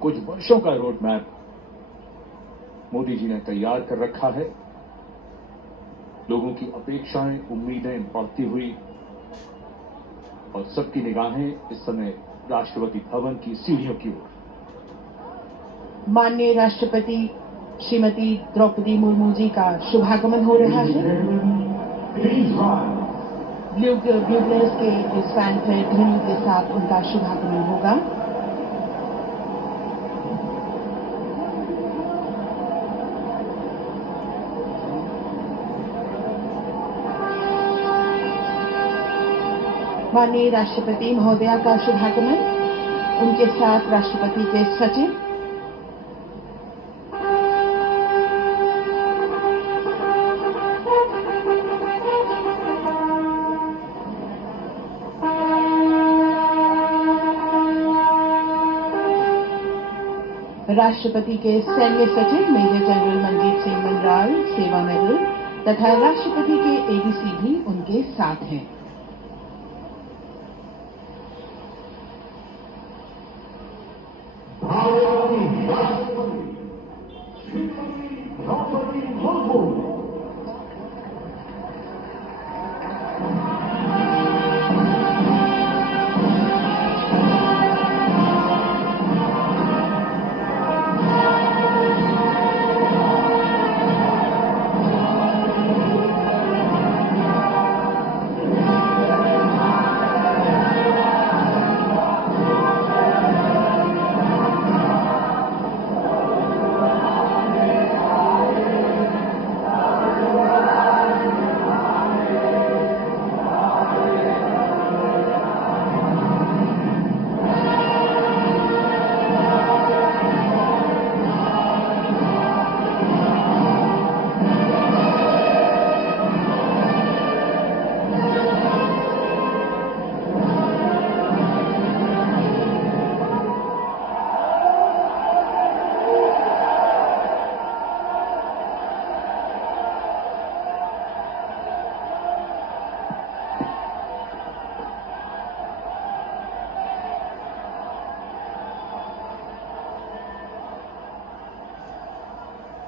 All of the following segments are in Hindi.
कुछ वर्षों का रोड मैप मोदी जी ने तैयार कर रखा है। लोगों की अपेक्षाएं, उम्मीदें बढ़ती हुई और सबकी निगाहें इस समय राष्ट्रपति भवन की सीढ़ियों की ओर। माननीय राष्ट्रपति श्रीमती द्रौपदी मुर्मू जी का शुभागमन हो रहा है। ब्यूगलर्स के इस फैनफेयर ध्वनि के साथ उनका शुभागमन होगा। माननीय राष्ट्रपति महोदया का शुभागमन, उनके साथ राष्ट्रपति के सचिव, राष्ट्रपति के सैन्य सचिव मेजर जनरल मनजीत सिंह मनराल सेवा मेडल तथा राष्ट्रपति के एडीसी भी उनके साथ हैं।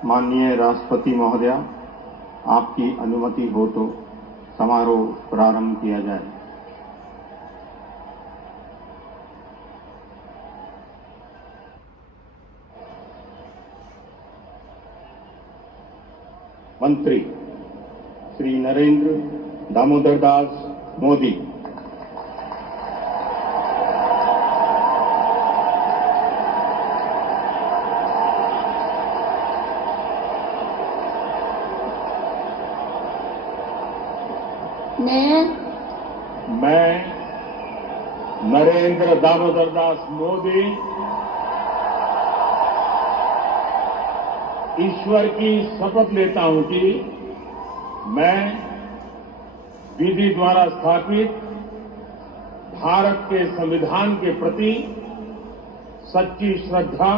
माननीय राष्ट्रपति महोदया, आपकी अनुमति हो तो समारोह प्रारंभ किया जाए। मंत्री श्री नरेंद्र दामोदर दास मोदी। मैं नरेंद्र दामोदर दास मोदी ईश्वर की शपथ लेता हूं कि मैं विधि द्वारा स्थापित भारत के संविधान के प्रति सच्ची श्रद्धा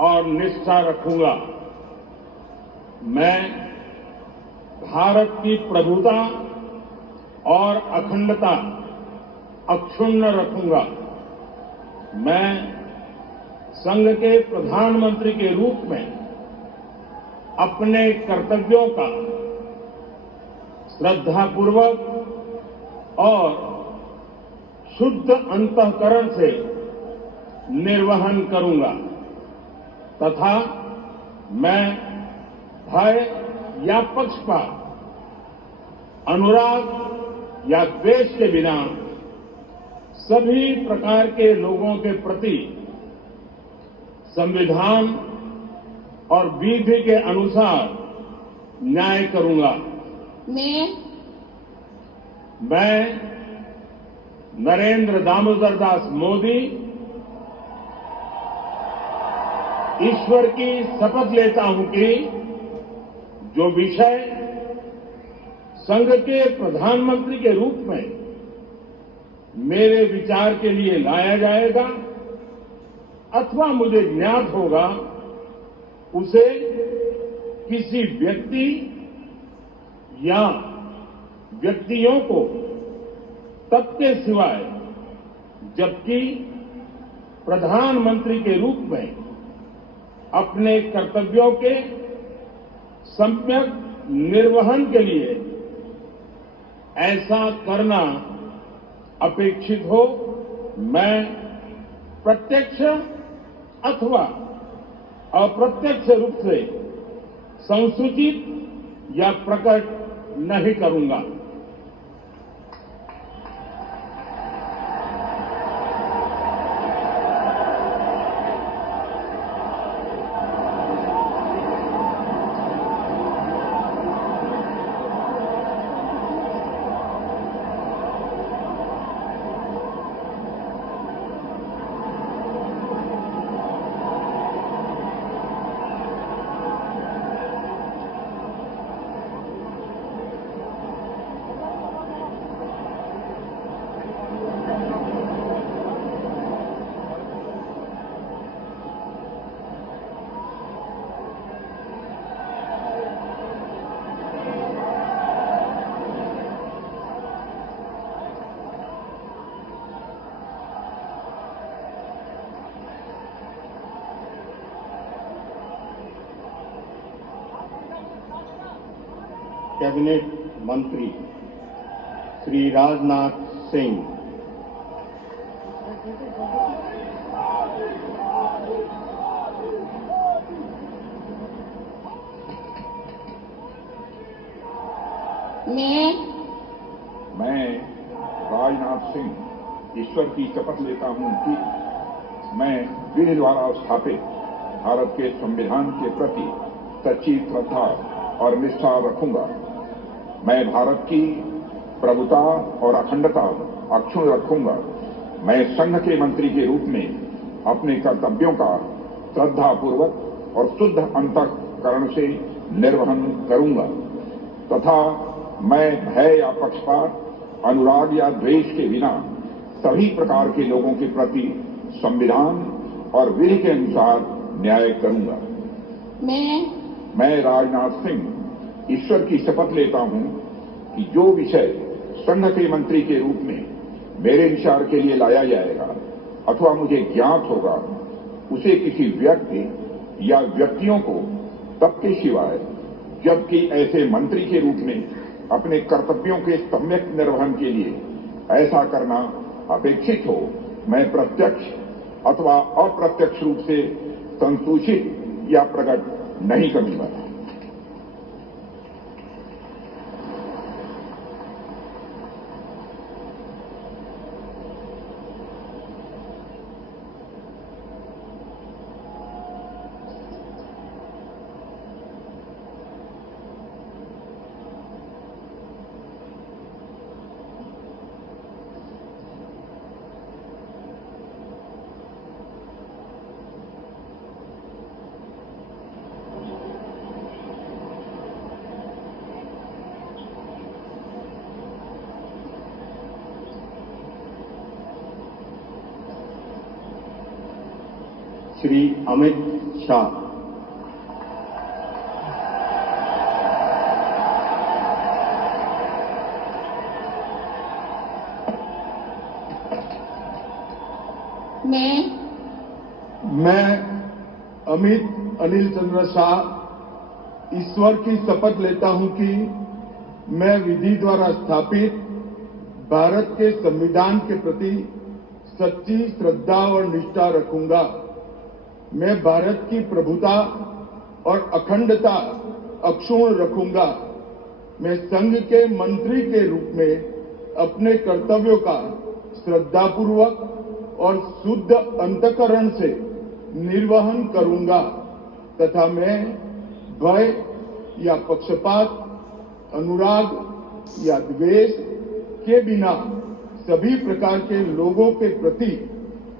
और निष्ठा रखूंगा। मैं भारत की प्रभुता और अखंडता अक्षुण्ण रखूंगा। मैं संघ के प्रधानमंत्री के रूप में अपने कर्तव्यों का श्रद्धापूर्वक और शुद्ध अंतःकरण से निर्वहन करूंगा तथा मैं भय या पक्षपात, अनुराग या द्वेष के बिना सभी प्रकार के लोगों के प्रति संविधान और विधि के अनुसार न्याय करूंगा। मैं नरेंद्र दामोदर दास मोदी ईश्वर की शपथ लेता हूं कि जो विषय संघ के प्रधानमंत्री के रूप में मेरे विचार के लिए लाया जाएगा अथवा मुझे ज्ञात होगा, उसे किसी व्यक्ति या व्यक्तियों को तब के सिवाय जबकि प्रधानमंत्री के रूप में अपने कर्तव्यों के सम्यक निर्वहन के लिए ऐसा करना अपेक्षित हो, मैं प्रत्यक्ष अथवा अप्रत्यक्ष रूप से संसूचित या प्रकट नहीं करूंगा। कैबिनेट मंत्री श्री राजनाथ सिंह, मैं राजनाथ सिंह ईश्वर की शपथ लेता हूं कि मैं विधि द्वारा स्थापित भारत के संविधान के प्रति सच्ची श्रद्धा और निष्ठा रखूंगा। मैं भारत की प्रभुता और अखंडता अक्षुण्ण रखूंगा। मैं संघ के मंत्री के रूप में अपने कर्तव्यों का श्रद्धापूर्वक और शुद्ध अंतःकरण से निर्वहन करूंगा तथा मैं भय या पक्षपात, अनुराग या द्वेष के बिना सभी प्रकार के लोगों के प्रति संविधान और विधि के अनुसार न्याय करूंगा। मैं राजनाथ सिंह ईश्वर की शपथ लेता हूं कि जो विषय संघ के मंत्री के रूप में मेरे विचार के लिए लाया जाएगा अथवा मुझे ज्ञात होगा, उसे किसी व्यक्ति या व्यक्तियों को तब के सिवाय जबकि ऐसे मंत्री के रूप में अपने कर्तव्यों के सम्यक निर्वहन के लिए ऐसा करना अपेक्षित हो, मैं प्रत्यक्ष अथवा अप्रत्यक्ष रूप से संसूचित या प्रकट नहीं करूंगा। श्री अमित शाह, मैं अमित अनिल चंद्र शाह ईश्वर की शपथ लेता हूं कि मैं विधि द्वारा स्थापित भारत के संविधान के प्रति सच्ची श्रद्धा और निष्ठा रखूंगा। मैं भारत की प्रभुता और अखंडता अक्षुण्ण रखूंगा। मैं संघ के मंत्री के रूप में अपने कर्तव्यों का श्रद्धापूर्वक और शुद्ध अंतःकरण से निर्वहन करूंगा तथा मैं भय या पक्षपात, अनुराग या द्वेष के बिना सभी प्रकार के लोगों के प्रति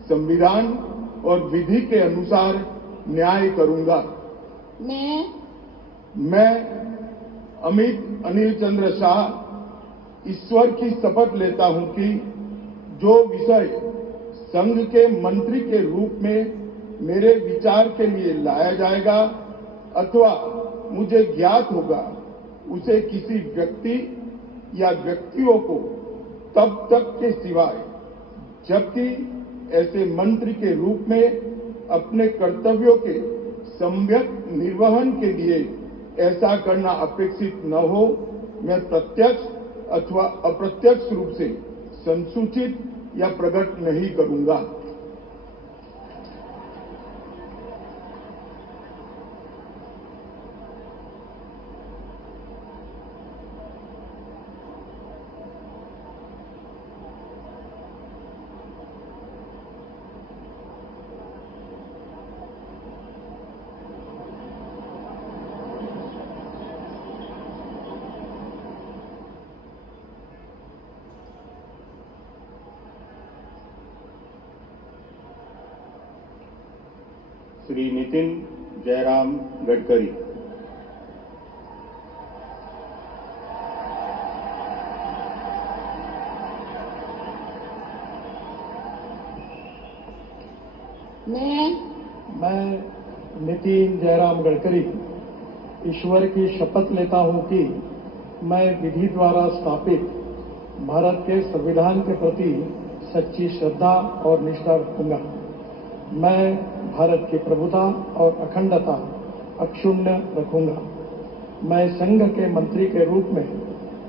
संविधान और विधि के अनुसार न्याय करूंगा। मैं अमित अनिल चंद्र शाह ईश्वर की शपथ लेता हूं कि जो विषय संघ के मंत्री के रूप में मेरे विचार के लिए लाया जाएगा अथवा मुझे ज्ञात होगा, उसे किसी व्यक्ति या व्यक्तियों को तब तक के सिवाय जबकि ऐसे मंत्री के रूप में अपने कर्तव्यों के सम्यक निर्वहन के लिए ऐसा करना अपेक्षित न हो, मैं प्रत्यक्ष अथवा अप्रत्यक्ष रूप से संसूचित या प्रकट नहीं करूंगा। श्री नितिन जयराम गडकरी। मैं नितिन जयराम गडकरी ईश्वर की शपथ लेता हूं कि मैं विधि द्वारा स्थापित भारत के संविधान के प्रति सच्ची श्रद्धा और निष्ठा रखूंगा। मैं भारत की प्रभुता और अखंडता अक्षुण्ण रखूंगा। मैं संघ के मंत्री के रूप में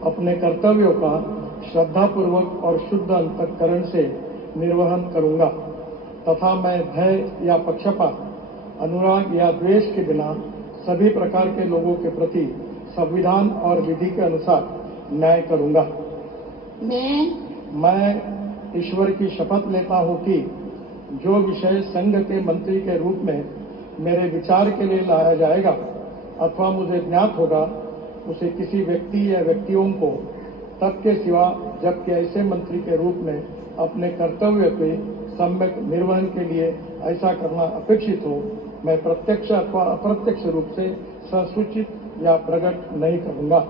अपने कर्तव्यों का श्रद्धापूर्वक और शुद्ध अंतःकरण से निर्वहन करूंगा तथा मैं भय या पक्षपात, अनुराग या द्वेष के बिना सभी प्रकार के लोगों के प्रति संविधान और विधि के अनुसार न्याय करूंगा। मैं ईश्वर की शपथ लेता हूं कि जो विषय संघ के मंत्री के रूप में मेरे विचार के लिए लाया जाएगा अथवा मुझे ज्ञात होगा, उसे किसी व्यक्ति या व्यक्तियों को तब के सिवा जबकि ऐसे मंत्री के रूप में अपने कर्तव्य के सम्यक निर्वहन के लिए ऐसा करना अपेक्षित हो, मैं प्रत्यक्ष अथवा अप्रत्यक्ष रूप से संसूचित या प्रकट नहीं करूंगा।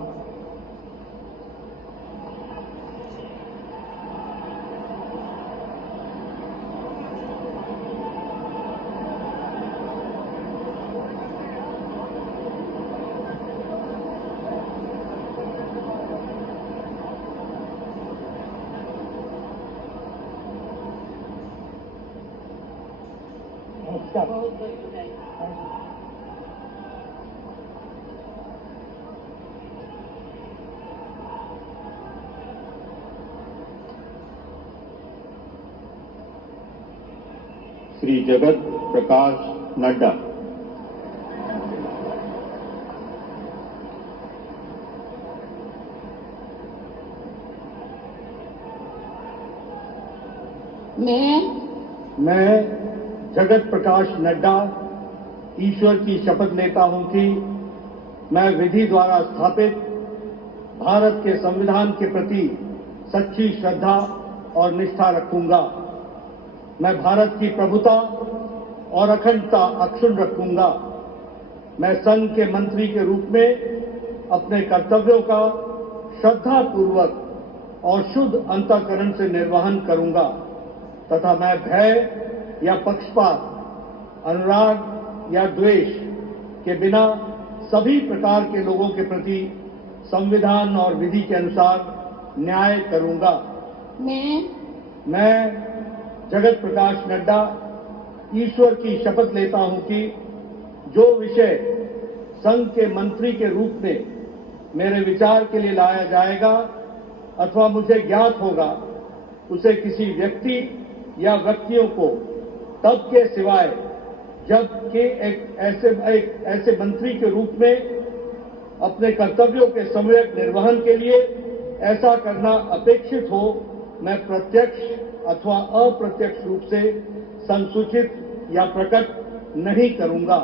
श्री जगत प्रकाश नड्डा। मैं जगत प्रकाश नड्डा ईश्वर की शपथ लेता हूं कि मैं विधि द्वारा स्थापित भारत के संविधान के प्रति सच्ची श्रद्धा और निष्ठा रखूंगा। मैं भारत की प्रभुता और अखंडता अक्षुण्ण रखूंगा। मैं संघ के मंत्री के रूप में अपने कर्तव्यों का श्रद्धापूर्वक और शुद्ध अंतःकरण से निर्वहन करूंगा तथा मैं भय या पक्षपात, अनुराग या द्वेष के बिना सभी प्रकार के लोगों के प्रति संविधान और विधि के अनुसार न्याय करूंगा। मैं जगत प्रकाश नड्डा ईश्वर की शपथ लेता हूं कि जो विषय संघ के मंत्री के रूप में मेरे विचार के लिए लाया जाएगा अथवा मुझे ज्ञात होगा, उसे किसी व्यक्ति या व्यक्तियों को तब के सिवाय जबकि एक ऐसे मंत्री के रूप में अपने कर्तव्यों के सम्यक निर्वहन के लिए ऐसा करना अपेक्षित हो, मैं प्रत्यक्ष अथवा अप्रत्यक्ष रूप से संसूचित या प्रकट नहीं करूंगा।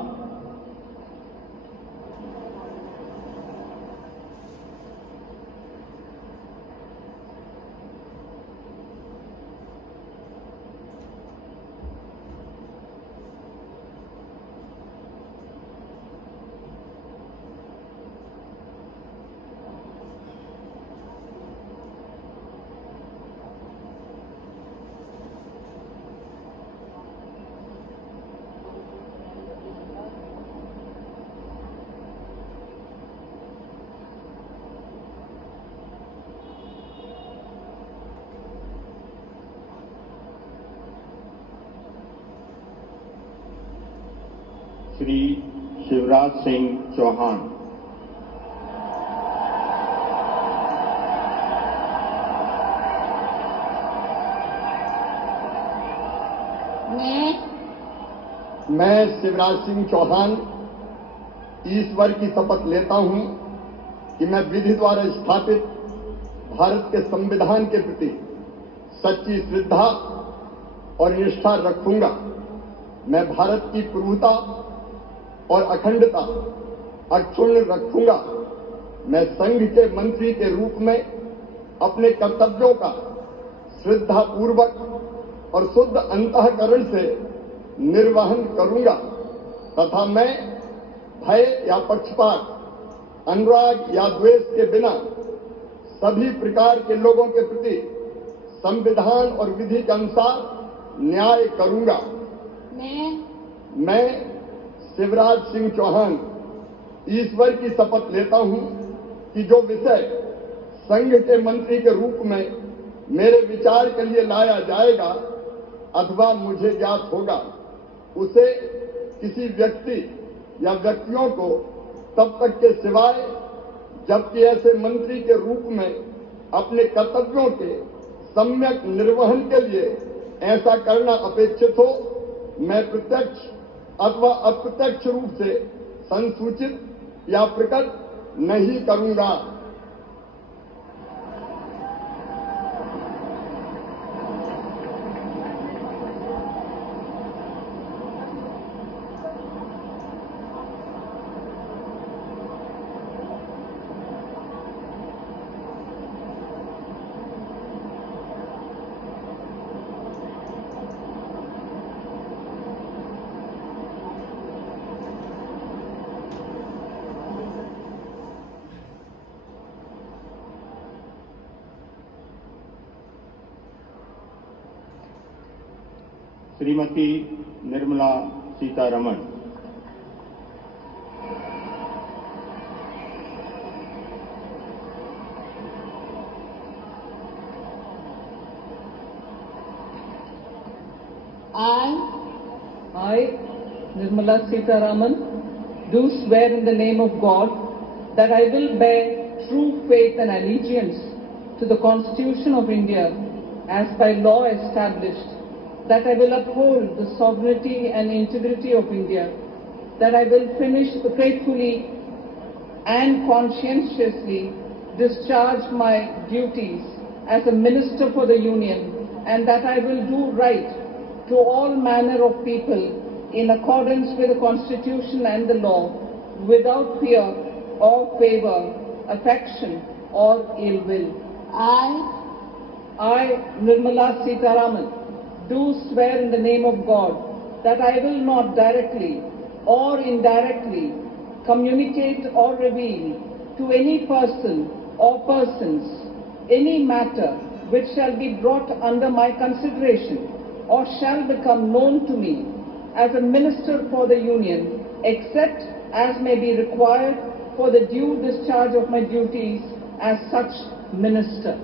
श्री शिवराज सिंह चौहान। मैं शिवराज सिंह चौहान ईश्वर की शपथ लेता हूं कि मैं विधि द्वारा स्थापित भारत के संविधान के प्रति सच्ची श्रद्धा और निष्ठा रखूंगा। मैं भारत की प्रभुता और अखंडता अक्षुण्ण रखूंगा। मैं संघ के मंत्री के रूप में अपने कर्तव्यों का श्रद्धापूर्वक और शुद्ध अंतःकरण से निर्वहन करूंगा तथा मैं भय या पक्षपात, अनुराग या द्वेष के बिना सभी प्रकार के लोगों के प्रति संविधान और विधि के अनुसार न्याय करूंगा। मैं शिवराज सिंह चौहान ईश्वर की शपथ लेता हूं कि जो विषय संघ के मंत्री के रूप में मेरे विचार के लिए लाया जाएगा अथवा मुझे ज्ञात होगा उसे किसी व्यक्ति या व्यक्तियों को तब तक के सिवाय जबकि ऐसे मंत्री के रूप में अपने कर्तव्यों के सम्यक निर्वहन के लिए ऐसा करना अपेक्षित हो, मैं प्रत्यक्ष अथवा अप्रत्यक्ष रूप से संसूचित या प्रकट नहीं करूंगा। Shrimati Nirmala Sitharaman. I, Nirmala Sitharaman, do swear in the name of God that I will bear true faith and allegiance to the Constitution of India as by law established, that I will uphold the sovereignty and integrity of India, that I will faithfully and conscientiously discharge my duties as a Minister for the Union, and that I will do right to all manner of people in accordance with the Constitution and the law, without fear or favor, affection or ill will. I, Nirmala Sitharaman, do swear in the name of God that I will not directly or indirectly communicate or reveal to any person or persons any matter which shall be brought under my consideration or shall become known to me as a Minister for the Union, except as may be required for the due discharge of my duties as such Minister.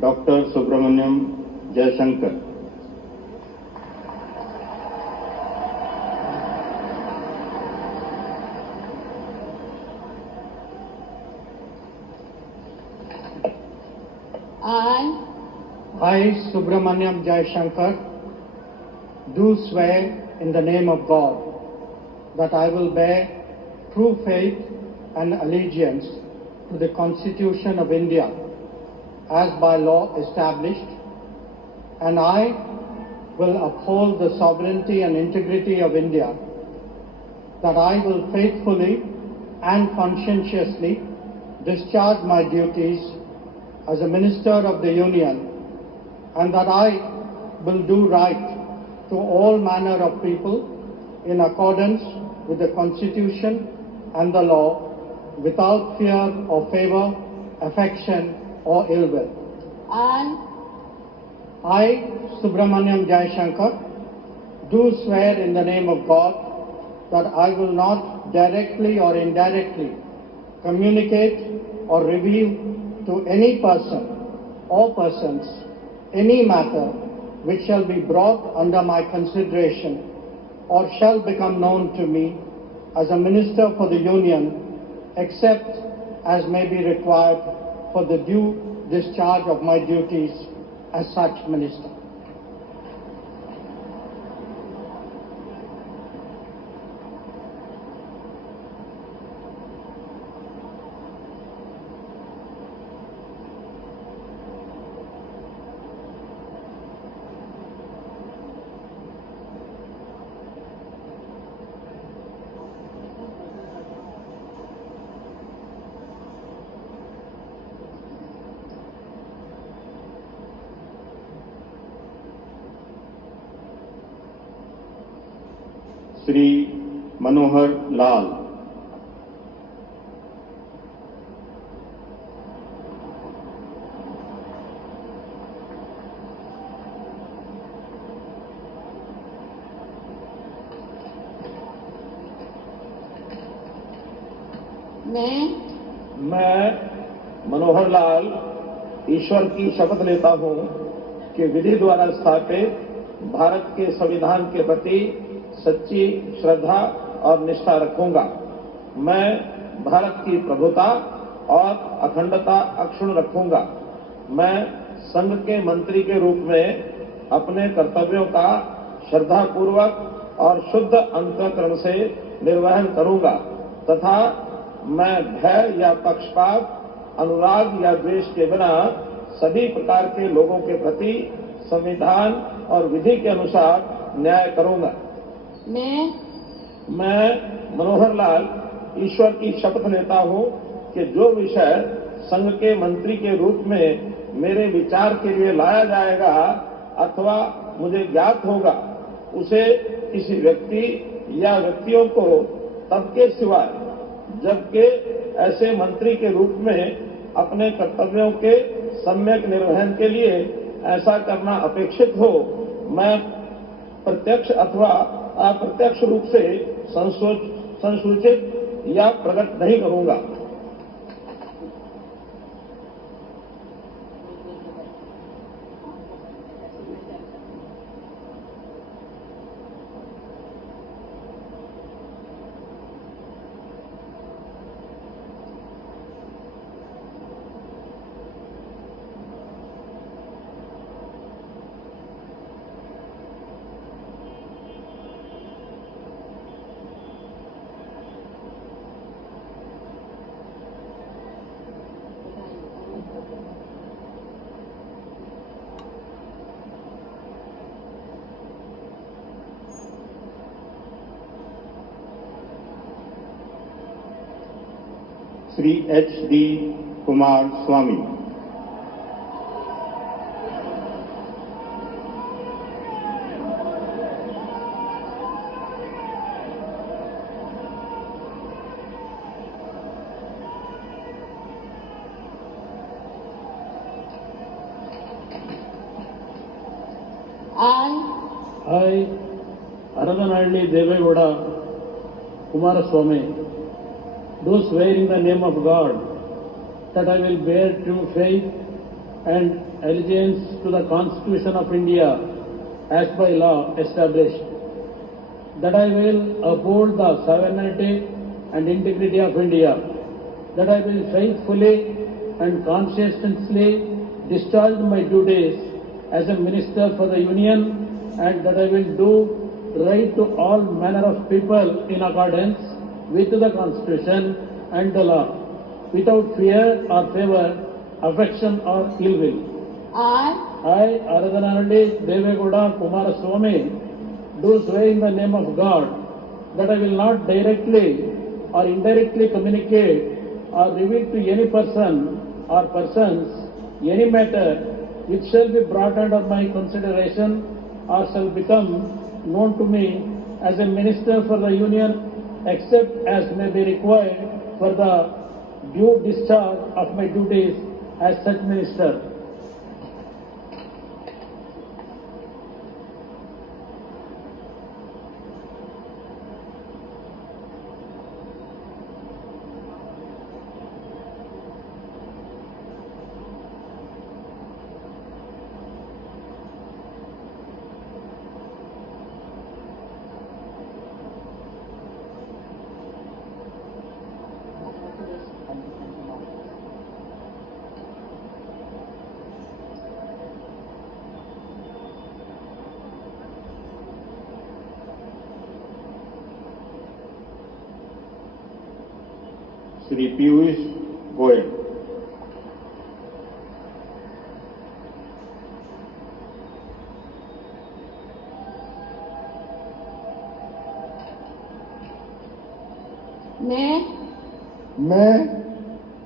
Doctor Subramaniam Jaishankar. I, Subramaniam Jaishankar, do swear in the name of God that I will bear true faith and allegiance to the Constitution of India as by law established, and I will uphold the sovereignty and integrity of India, that I will faithfully and conscientiously discharge my duties as a Minister of the Union, and that I will do right to all manner of people in accordance with the Constitution and the law, without fear or favor, affection or ill will. And I, Subramaniam Jaishankar, do swear in the name of God that I will not directly or indirectly communicate or reveal to any person or persons any matter which shall be brought under my consideration or shall become known to me as a minister for the Union, except as may be required for the due discharge of my duties as such minister. Shri Manohar Lal. मैं मनोहर लाल ईश्वर की शपथ लेता हूं कि विधि द्वारा स्थापित भारत के संविधान के प्रति सच्ची श्रद्धा और निष्ठा रखूंगा। मैं भारत की प्रभुता और अखंडता अक्षुण्ण रखूंगा। मैं संघ के मंत्री के रूप में अपने कर्तव्यों का श्रद्धापूर्वक और शुद्ध अंतःकरण से निर्वहन करूंगा तथा मैं भय या पक्षपात, अनुराग या द्वेष के बिना सभी प्रकार के लोगों के प्रति संविधान और विधि के अनुसार न्याय करूंगा। मैं मनोहर लाल ईश्वर की शपथ लेता हूं कि जो विषय संघ के मंत्री के रूप में मेरे विचार के लिए लाया जाएगा अथवा मुझे ज्ञात होगा, उसे किसी व्यक्ति या व्यक्तियों को तब के सिवाय जबकि ऐसे मंत्री के रूप में अपने कर्तव्यों के सम्यक निर्वहन के लिए ऐसा करना अपेक्षित हो, मैं प्रत्यक्ष अथवा अप्रत्यक्ष रूप से संसूचित या प्रकट नहीं करूंगा। Shri HD Kumar Swami. I, Aradanalli Devegowda Kumaraswamy, do swear in the name of God that I will bear true faith and allegiance to the Constitution of India as by law established, that I will uphold the sovereignty and integrity of India, that I will faithfully and conscientiously discharge my duties as a Minister for the Union, and that I will do right to all manner of people in accordance with the Constitution and the law, without fear or favor, affection or ill will. I, Aradanalli Devegowda Kumaraswamy, do swear in the name of God that I will not directly or indirectly communicate or reveal to any person or persons any matter which shall be brought under my consideration or shall become known to me as a minister for the Union, except as may be required for the due discharge of my duties as such minister. Shri Piyush Goyal. मैं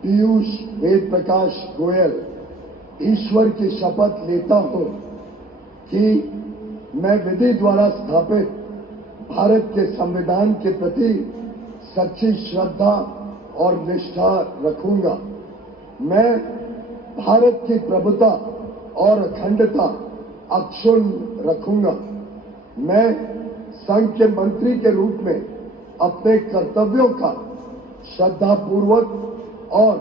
पीयूष वेद प्रकाश गोयल ईश्वर की शपथ लेता हूं कि मैं विधि द्वारा स्थापित भारत के संविधान के प्रति सच्ची श्रद्धा और निष्ठा रखूंगा। मैं भारत की प्रभुता और अखंडता अक्षुण्ण रखूंगा। मैं संघ के मंत्री के रूप में अपने कर्तव्यों का श्रद्धापूर्वक और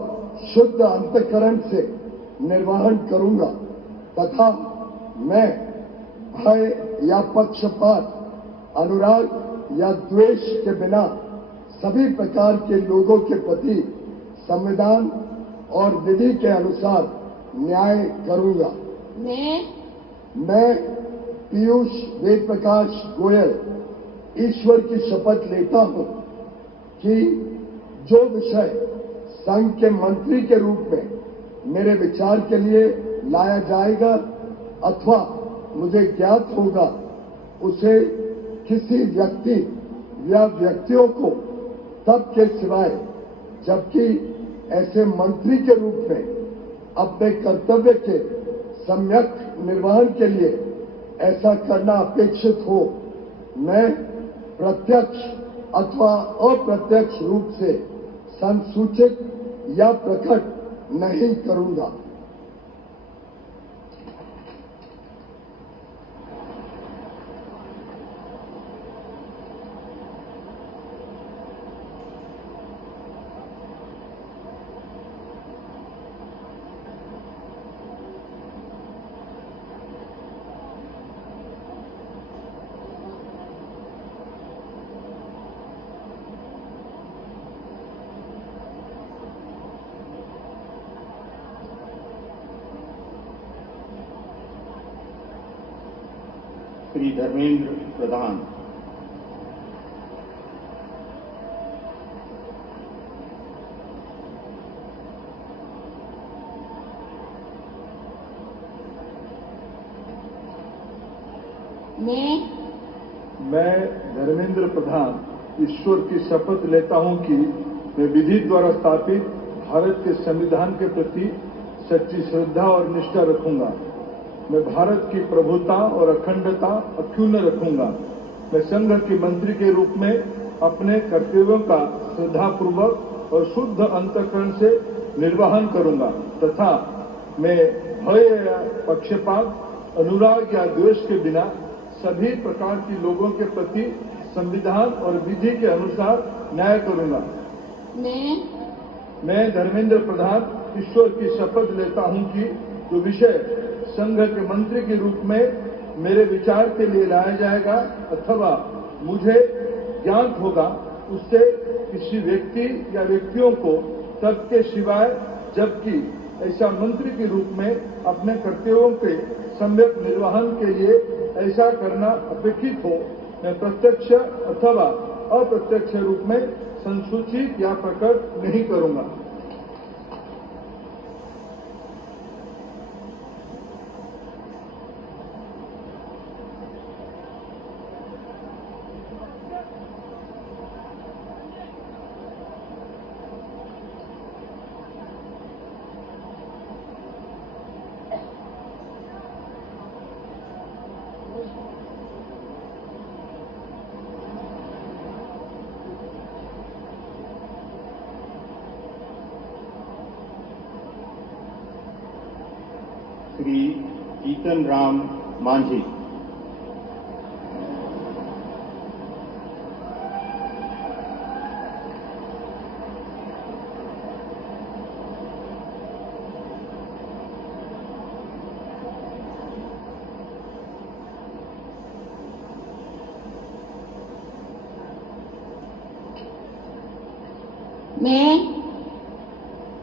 शुद्ध अंतःकरण से निर्वहन करूंगा तथा मैं भय या पक्षपात, अनुराग या द्वेष के बिना सभी प्रकार के लोगों के प्रति संविधान और विधि के अनुसार न्याय करूंगा। मैं पीयूष वेद प्रकाश गोयल ईश्वर की शपथ लेता हूं कि जो विषय संघ के मंत्री के रूप में मेरे विचार के लिए लाया जाएगा अथवा मुझे ज्ञात होगा, उसे किसी व्यक्ति या व्यक्तियों को तब के सिवाय जबकि ऐसे मंत्री के रूप में अपने कर्तव्य के सम्यक निर्वहन के लिए ऐसा करना अपेक्षित हो, मैं प्रत्यक्ष अथवा अप्रत्यक्ष रूप से संसूचित या प्रकट नहीं करूंगा। श्री धर्मेंद्र प्रधान। मैं धर्मेंद्र प्रधान ईश्वर की शपथ लेता हूं कि मैं विधि द्वारा स्थापित भारत के संविधान के प्रति सच्ची श्रद्धा और निष्ठा रखूंगा। मैं भारत की प्रभुता और अखंडता अक्षुण्ण रखूंगा। मैं संघ के मंत्री के रूप में अपने कर्तव्यों का श्रद्धापूर्वक और शुद्ध अंतःकरण से निर्वहन करूंगा तथा मैं भय या पक्षपात, अनुराग या द्वेष के बिना सभी प्रकार की लोगों के प्रति संविधान और विधि के अनुसार न्याय करूंगा। मैं धर्मेंद्र प्रधान ईश्वर की शपथ लेता हूं कि जो विषय संघ के मंत्री के रूप में मेरे विचार के लिए लाया जाएगा अथवा मुझे ज्ञात होगा, उससे किसी व्यक्ति या व्यक्तियों को तब के सिवाय जबकि ऐसा मंत्री के रूप में अपने कर्तव्यों के सम्यक निर्वहन के लिए ऐसा करना अपेक्षित हो, मैं प्रत्यक्ष अथवा अप्रत्यक्ष रूप में संसूचित या प्रकट नहीं करूंगा। श्री जीतन राम मांझी।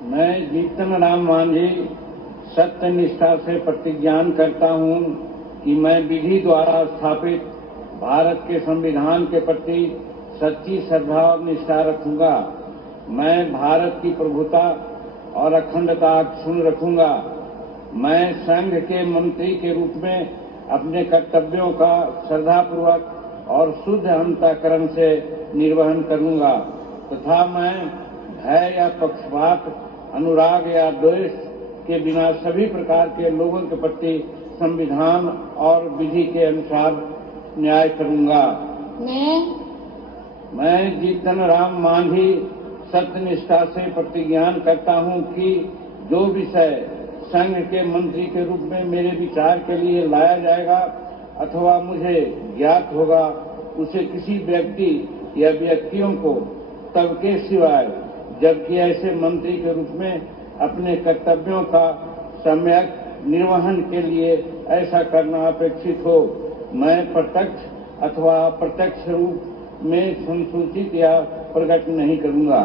मैं जीतन राम मांझी सत्य निष्ठा से प्रतिज्ञान करता हूं कि मैं विधि द्वारा स्थापित भारत के संविधान के प्रति सच्ची श्रद्धा और निष्ठा रखूंगा। मैं भारत की प्रभुता और अखंडता अक्षुण्ण रखूंगा। मैं संघ के मंत्री के रूप में अपने कर्तव्यों का श्रद्धापूर्वक और शुद्ध अंतःकरण से निर्वहन करूंगा तथा मैं भय या पक्षपात, अनुराग या द्वेष के बिना सभी प्रकार के लोगों के प्रति संविधान और विधि के अनुसार न्याय करूंगा। मैं जीतन राम मांझी सत्यनिष्ठा से प्रतिज्ञान करता हूं कि जो विषय संघ के मंत्री के रूप में मेरे विचार के लिए लाया जाएगा अथवा मुझे ज्ञात होगा, उसे किसी व्यक्ति या व्यक्तियों को तब के सिवाय जबकि ऐसे मंत्री के रूप में अपने कर्तव्यों का सम्यक निर्वहन के लिए ऐसा करना अपेक्षित हो, मैं प्रत्यक्ष अथवा अप्रत्यक्ष रूप में संसूचित या प्रकट नहीं करूंगा।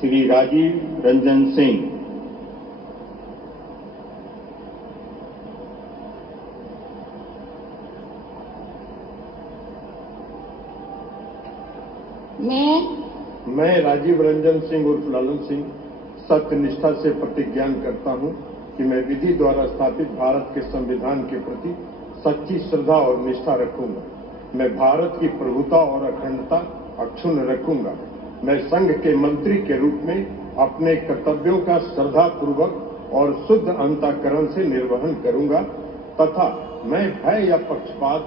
श्री राजीव रंजन सिंह। मैं राजीव रंजन सिंह उर्फ लालन सिंह सत्यनिष्ठा से प्रतिज्ञान करता हूं कि मैं विधि द्वारा स्थापित भारत के संविधान के प्रति सच्ची श्रद्धा और निष्ठा रखूंगा। मैं भारत की प्रभुता और अखंडता अक्षुण्ण रखूंगा। मैं संघ के मंत्री के रूप में अपने कर्तव्यों का श्रद्धापूर्वक और शुद्ध अंतःकरण से निर्वहन करूंगा तथा मैं भय या पक्षपात,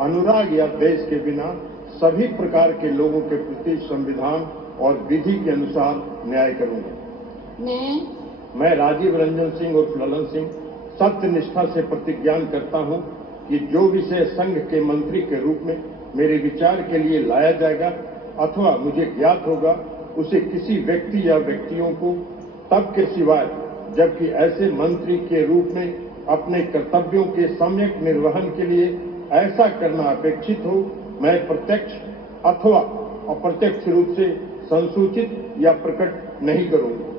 अनुराग या द्वेष के बिना सभी प्रकार के लोगों के प्रति संविधान और विधि के अनुसार न्याय करूंगा। मैं राजीव रंजन सिंह उर्फ ललन सिंह सत्यनिष्ठा से प्रतिज्ञान करता हूं कि जो विषय संघ के मंत्री के रूप में मेरे विचार के लिए लाया जाएगा अथवा मुझे ज्ञात होगा, उसे किसी व्यक्ति या व्यक्तियों को तब के सिवाय जबकि ऐसे मंत्री के रूप में अपने कर्तव्यों के सम्यक निर्वहन के लिए ऐसा करना अपेक्षित हो, मैं प्रत्यक्ष अथवा अप्रत्यक्ष रूप से संसूचित या प्रकट नहीं करूंगा।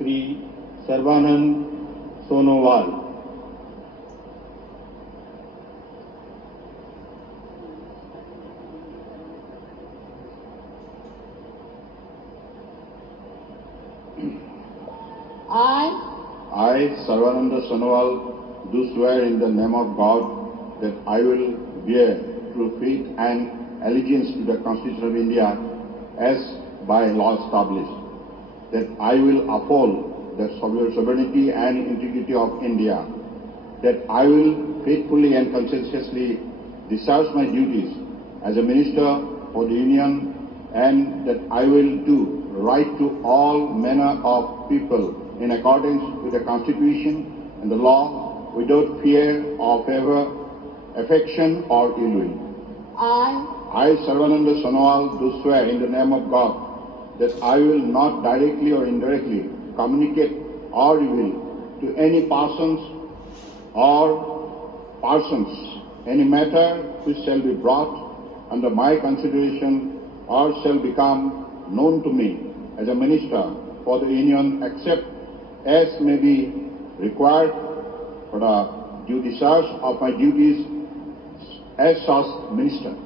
Shri Sarbananda Sonowal. I, Sarvananda Sonowal, do swear in the name of God that I will bear true faith and allegiance to the Constitution of India as by law established, that I will uphold the sovereignty and integrity of India, that I will faithfully and conscientiously discharge my duties as a Minister for the Union, and that I will do right to all manner of people in accordance with the Constitution and the law, without fear or favor, affection or ill will. I, Sarvananda Sonowal, do swear in the name of God that I will not directly or indirectly communicate or reveal to any persons any matter which shall be brought under my consideration or shall become known to me as a Minister for the Union, except as may be required for the due discharge of my duties as such Minister.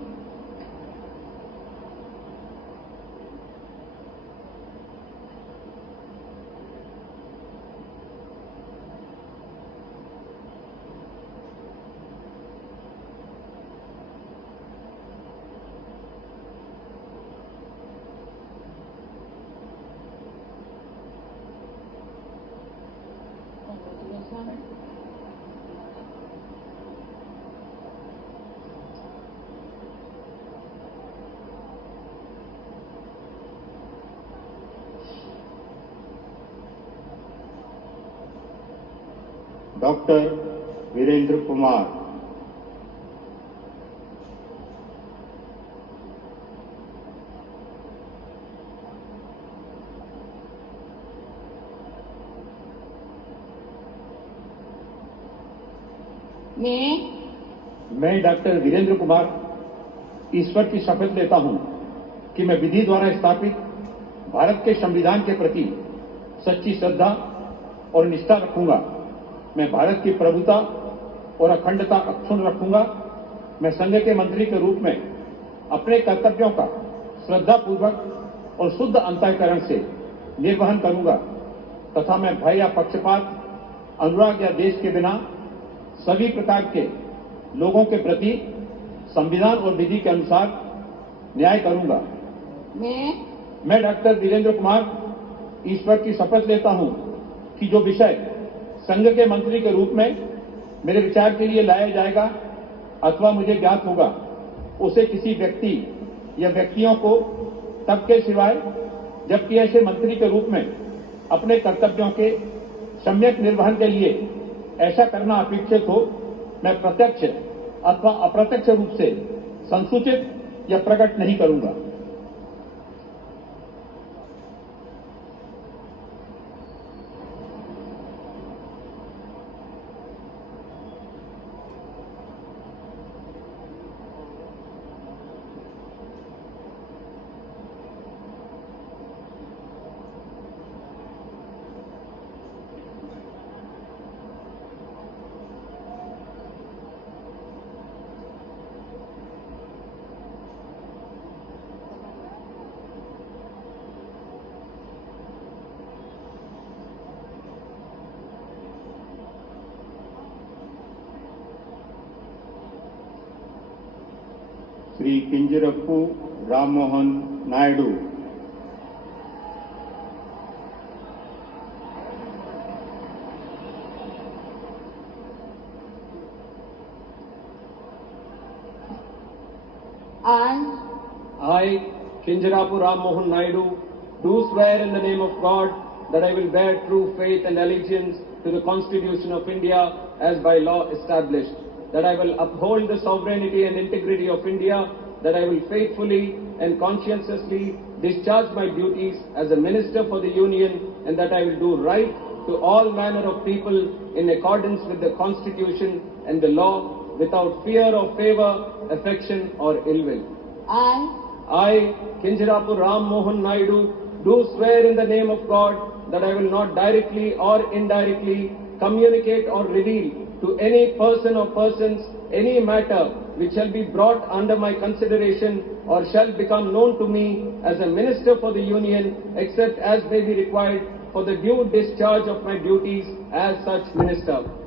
Dr. Virendra Kumar. मैं डॉक्टर वीरेंद्र कुमार ईश्वर की शपथ लेता हूं कि मैं विधि द्वारा स्थापित भारत के संविधान के प्रति सच्ची श्रद्धा और निष्ठा रखूंगा। मैं भारत की प्रभुता और अखंडता अक्षुण्ण रखूंगा। मैं संघ के मंत्री के रूप में अपने कर्तव्यों का श्रद्धापूर्वक और शुद्ध अंतःकरण से निर्वहन करूंगा तथा मैं भय या पक्षपात, अनुराग या देश के बिना सभी प्रकार के लोगों के प्रति संविधान और विधि के अनुसार न्याय करूंगा। मैं डॉक्टर वीरेंद्र कुमार ईश्वर की शपथ लेता हूं कि जो विषय संघ के मंत्री के रूप में मेरे विचार के लिए लाया जाएगा अथवा मुझे ज्ञात होगा, उसे किसी व्यक्ति या व्यक्तियों को तब के सिवाय जबकि ऐसे मंत्री के रूप में अपने कर्तव्यों के सम्यक निर्वहन के लिए ऐसा करना अपेक्षित हो, मैं प्रत्यक्ष अथवा अप्रत्यक्ष रूप से संसूचित या प्रकट नहीं करूंगा। Shri किंजरप्पू Ram Mohan Naidu. I, Kinjarapu Ram Mohan Naidu, do swear in the name of God that I will bear true faith and allegiance to the Constitution of India as by law established, that I will uphold the sovereignty and integrity of India, that I will faithfully and conscientiously discharge my duties as a Minister for the Union, and that I will do right to all manner of people in accordance with the Constitution and the law, without fear or favor, affection or ill will. I, Kinjarapu Ram Mohan Naidu, do swear in the name of God that I will not directly or indirectly communicate or reveal to any person or persons any matter which shall be brought under my consideration or shall become known to me as a Minister for the Union, except as may be required for the due discharge of my duties as such minister.